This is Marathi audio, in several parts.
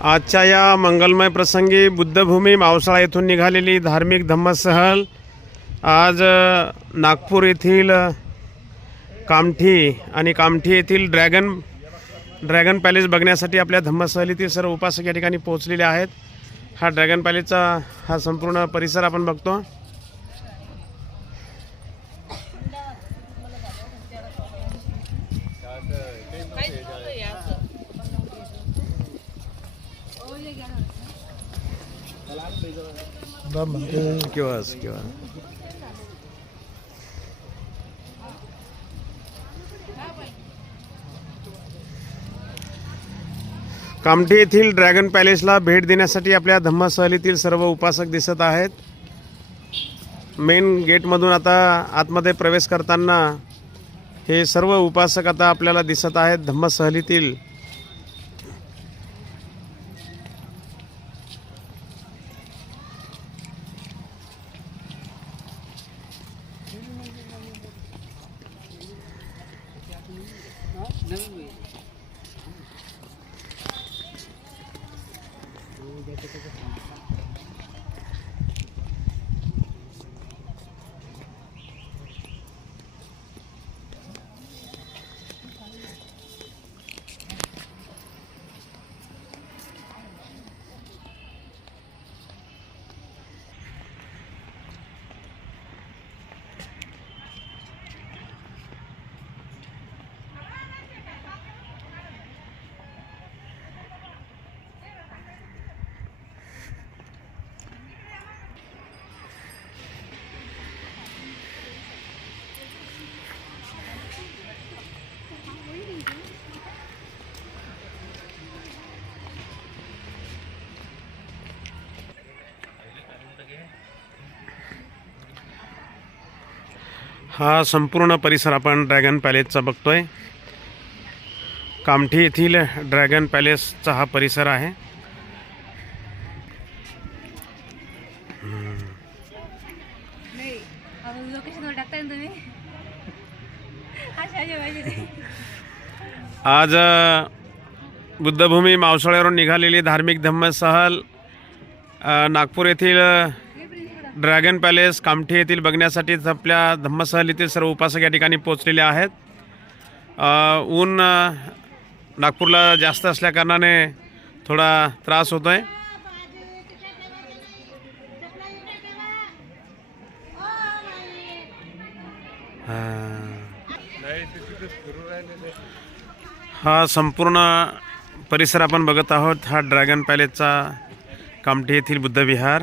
आजच्या या मंगलमय प्रसंगी बुद्धभूमी मावसाळा येथून निघालेली धार्मिक धम्मसहल. आज नागपूर येथील कामठी आणि कामठी येथील ड्रॅगन ड्रॅगन पॅलेस बघण्यासाठी आपल्या धम्मसहलीतील सर्व उपासक या ठिकाणी पोहोचलेले आहेत. हा ड्रॅगन पॅलेसचा हा संपूर्ण परिसर आपण बघतो. किंवा किंवा कामठी येथील ड्रॅगन पॅलेसला भेट देण्यासाठी आपल्या धम्मसहलीतील सर्व उपासक दिसत आहेत. मेन गेटमधून आता आतमध्ये प्रवेश करताना हे सर्व उपासक आता आपल्याला दिसत आहेत. धम्मसहलीतील हा संपूर्ण परिसर आपण ड्रॅगन पॅलेसचा बघतोय. कामठी येथील ड्रॅगन पॅलेसचा हा परिसर आहे. आज बुद्धभूमी मावसाळ्यावरून निघालेली धार्मिक धम्मसहल अ, नागपूर येथील ड्रॅगन पॅलेस कामठी येथील बघण्यासाठी आपल्या धम्मसहलीतील सर्व उपासक या ठिकाणी पोचलेले आहेत. ऊन नागपूरला जास्त असल्याकारणाने थोडा त्रास होतो आहे हा संपूर्ण परिसर आपण बघत आहोत. हा ड्रॅगन पॅलेसचा कामठी येथील बुद्धविहार.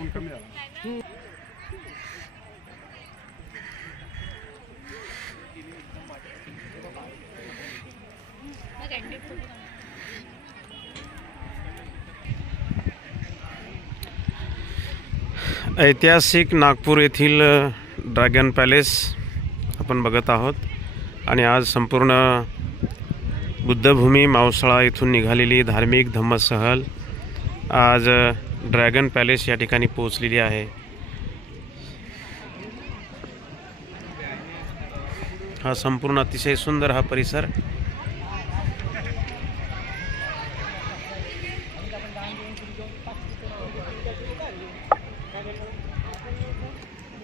बुद्ध विहार ऐतिहासिक नागपूर येथील ड्रॅगन पॅलेस आपण बघत आहोत. आणि आज संपूर्ण बुद्धभूमी मावसाळा येथून निघालेली धार्मिक धम्मसहल आज ड्रॅगन पॅलेस या ठिकाणी पोहोचलेली आहे. हा संपूर्ण अतिशय सुंदर हा परिसर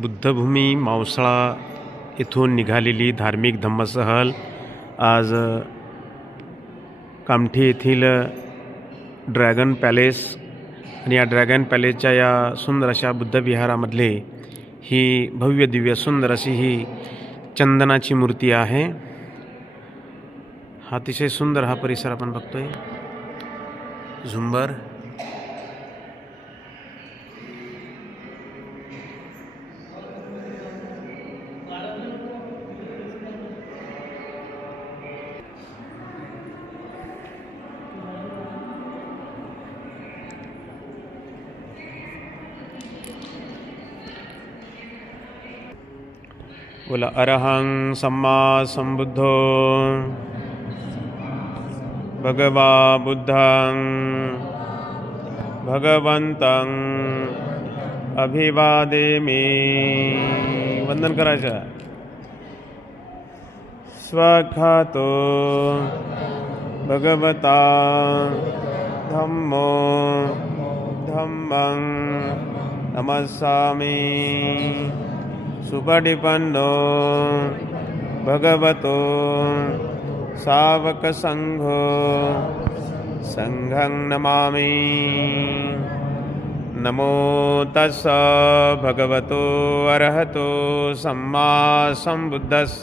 बुद्धभूमी मावसाळा येथून निघालेली धार्मिक धम्मसहल आज कामठी येथील ड्रॅगन पॅलेस आणि या ड्रॅगन पॅलेसच्या या सुंदर अशा बुद्धविहारामधले ही भव्य दिव्य सुंदर अशी ही चंदनाची मूर्ती आहे. हा अतिशय सुंदर हा परिसर आपण बघतोय. झुंबर. बोला अरहं सम्मा संबुद्धो भगवा बुद्धं। भगवंतं अभिवादेमी। वंदन करायचं स्वखातो भगवता धम्मो धम्मं नमस्सामि। सुपटिपन्नो भगवतो सावकसङ्घो सङ्घं नमामि। नमो तस्स भगवतो अर्हतो सम्मा सम्बुद्धस्स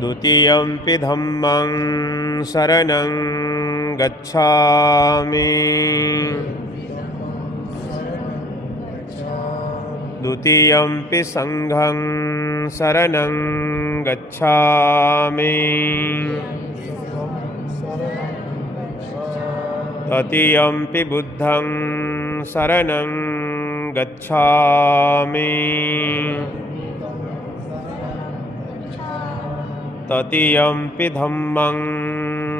द्वितीयं पिधम्मं शरणं गच्छामि। द्वितीयं पि सङ्घं शरणं गच्छामि। तृतीयं पि बुद्धं शरणं गच्छामि। ततीयं पिधम्मं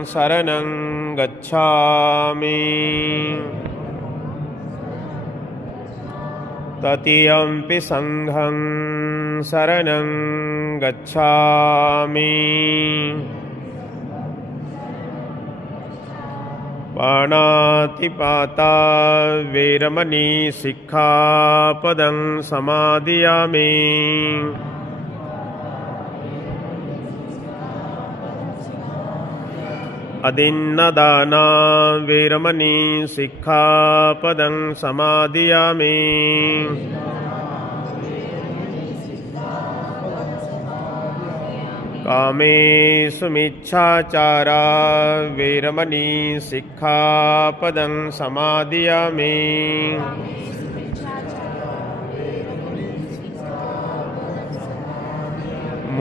शरणं गच्छामि। ततीयं पि सङ्घं शरणं गच्छामि। पाणातिपाता वीरमणि समादयामि। सिक्खापदं समादियामि अदिन्नदाना वेरमणी सिक्खापदं समादियामि कामेषुमिच्छाचारा वेरमणी सिक्खापदं समादियामि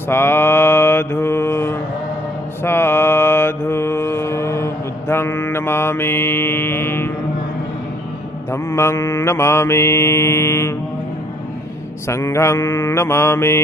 साधु साधु बुद्धं नमामि। धम्मं नमामि। सङ्घं नमामि